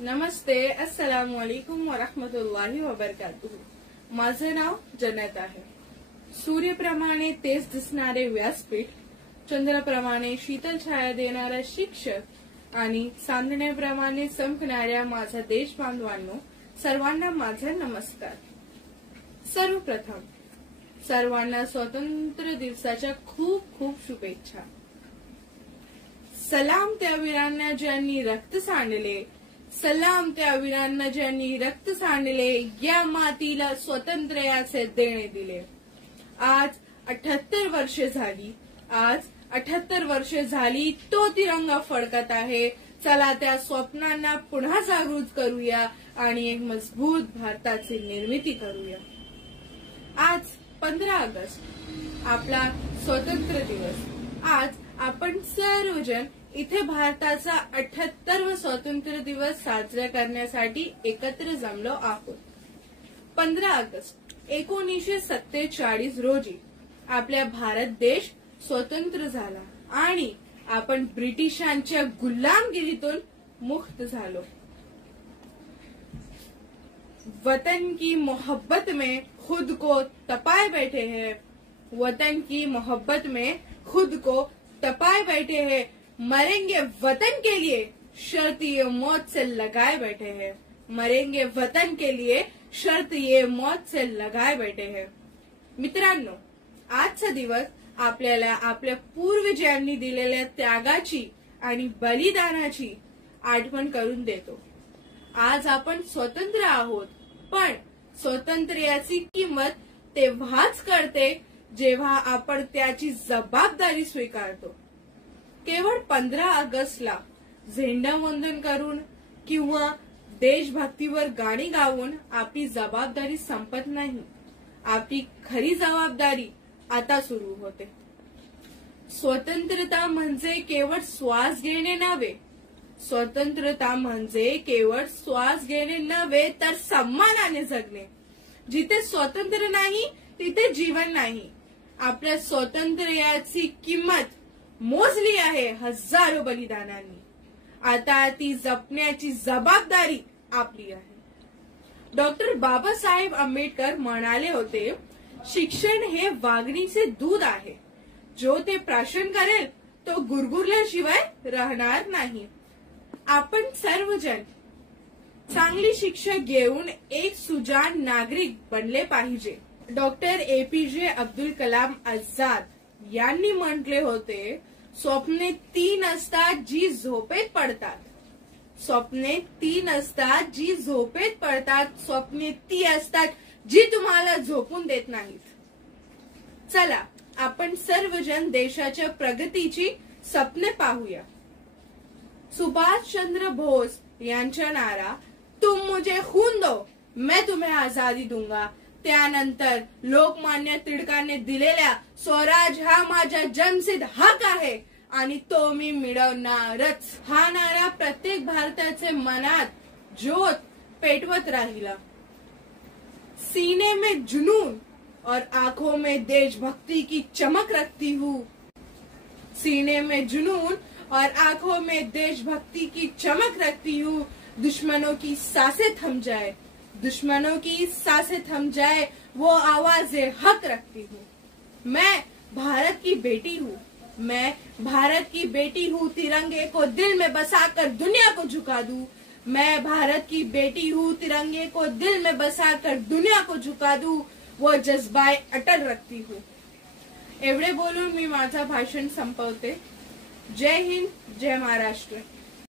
नमस्ते, अस्सलामु अलैकुम व रहमतुल्लाहि व बरकातुहू। माझे नाव जन्नत आहे। सूर्याप्रमाणे तेज दिसणारे व्यासपीठ, चंद्राप्रमाणे शीतल छाया देणारा शिक्षक आणि चांदण्याप्रमाणे चमकणाऱ्या माझा देश बांधवांनो, सर्वांना माझा नमस्कार। सर्वप्रथम सर्वांना स्वातंत्र्य दिवसाच्या खूप खूप शुभेच्छा। सलाम त्या वीरांना ज्यांनी रक्त सांडले, सलाम त्या वीरांना ज्यांनी रक्त सांडले, या मातीला स्वातंत्र्याचे देणे दिले। आज 78 वर्षे झाली, आज 78 वर्षे झाली तो तिरंगा फडकत आहे। चला त्या स्वप्नांना पुन्हा जागृत करूया आणि एक मजबूत भारताची निर्मिती करूया। आज 15 ऑगस्ट आपला स्वातंत्र्य दिवस। आज आपण सर्वजण इथे भारताचा 78वा स्वातंत्र्य दिवस साजरा करण्यासाठी एकत्र जमलो आहोत। 15 ऑगस्ट 1947 रोजी आपला भारत देश स्वतंत्र झाला आणि आपण ब्रिटिशांच्या गुलामगिरीतून मुक्त झालो। वतन की मोहब्बत में खुद को तपाए बैठे हैं, वतन की मोहब्बत में खुद को तपाए बैठे हैं, मरेंगे वतन के लिए शर्त ये मौत से लगाए बैठे हैं, मरेंगे वतन के लिए शर्त ये मौत से लगाए बैठे हैं। मित्रांनो, आजचा दिवस आपल्याला आपल्या पूर्वजांनी दिलेल्या त्यागाची आणि बलिदानाची आठवण करून देतो। आज आपण स्वतंत्र आहोत, पण स्वातंत्र्याची किंमत तेव्हाच कळते जेव्हा आपण त्याची जबाबदारी स्वीकारतो। केवळ 15 ऑगस्टला झेंडावंदन करून किंवा देशभक्तीवर गाणी गाऊन आपली जबाबदारी संपत नाही। आपली खरी जबाबदारी आता सुरू होते। स्वतंत्रता म्हणजे केवळ श्वास घेणे नव्हे, स्वतंत्रता म्हणजे केवळ श्वास घेणे नव्हे तर सन्मानाने जगणे। जिथे स्वातंत्र्य नाही तिथे जीवन नाही। आपल्या स्वातंत्र्याची किंमत मोजली आहे हजारो बलिदानांनी, आता ती जपण्याची जबाबदारी आपली आहे। डॉक्टर बाबासाहेब आंबेडकर म्हणाले होते, शिक्षण हे वाघिणीचे दूध आहे, जो ते प्राशन करेल तो गुरगुरल्याशिवाय राहणार नाही। आपण सर्वजण चांगली शिक्षा घेऊन एक सुजाण नागरिक बनले पाहिजे। डॉक्टर APJ अब्दुल कलाम आझाद यांनी म्हटले होते, स्वप्ने 3 असतात जी झोपेत पडतात, स्वप्ने 3 असतात जी झोपेत पडतात, स्वप्ने ती असतात जी तुम्हाला झोपून देत नाहीत। चला आपण सर्वजण देशाच्या प्रगतीची स्वप्ने पाहूया। सुभाषचंद्र बोस यांचा नारा, तुम मुझे खून दो मैं तुम्हें आजादी दूंगा, त्यानंतर लोकमान्य टिळकांनी दिलेल्या स्वराज हा माझा जन्मसिद्ध हक आहे आणि तो मी मिळवणारच, हा नारा प्रत्येक भारताचे मनात ज्योत पेटवत राहिला। सीने में जुनून और आंखों में देशभक्ति की चमक रखती हूँ, सीने में जुनून और आंखों में देशभक्ति की चमक रखती हूँ, दुश्मनों की सांसें थम जाए, दुश्मनों की सांसें थम जाए, वो आवाज़े हक रखती हूँ। मैं भारत की बेटी हूँ, मैं भारत की बेटी हूँ, तिरंगे को दिल में बसाकर दुनिया को झुका दूं, मैं भारत की बेटी हूँ, तिरंगे को दिल में बसाकर दुनिया को झुका दूं, वो जज्बाए अटल रखती हूँ। एवढे बोलून मी माझा भाषण संपवते। जय हिंद, जय महाराष्ट्र।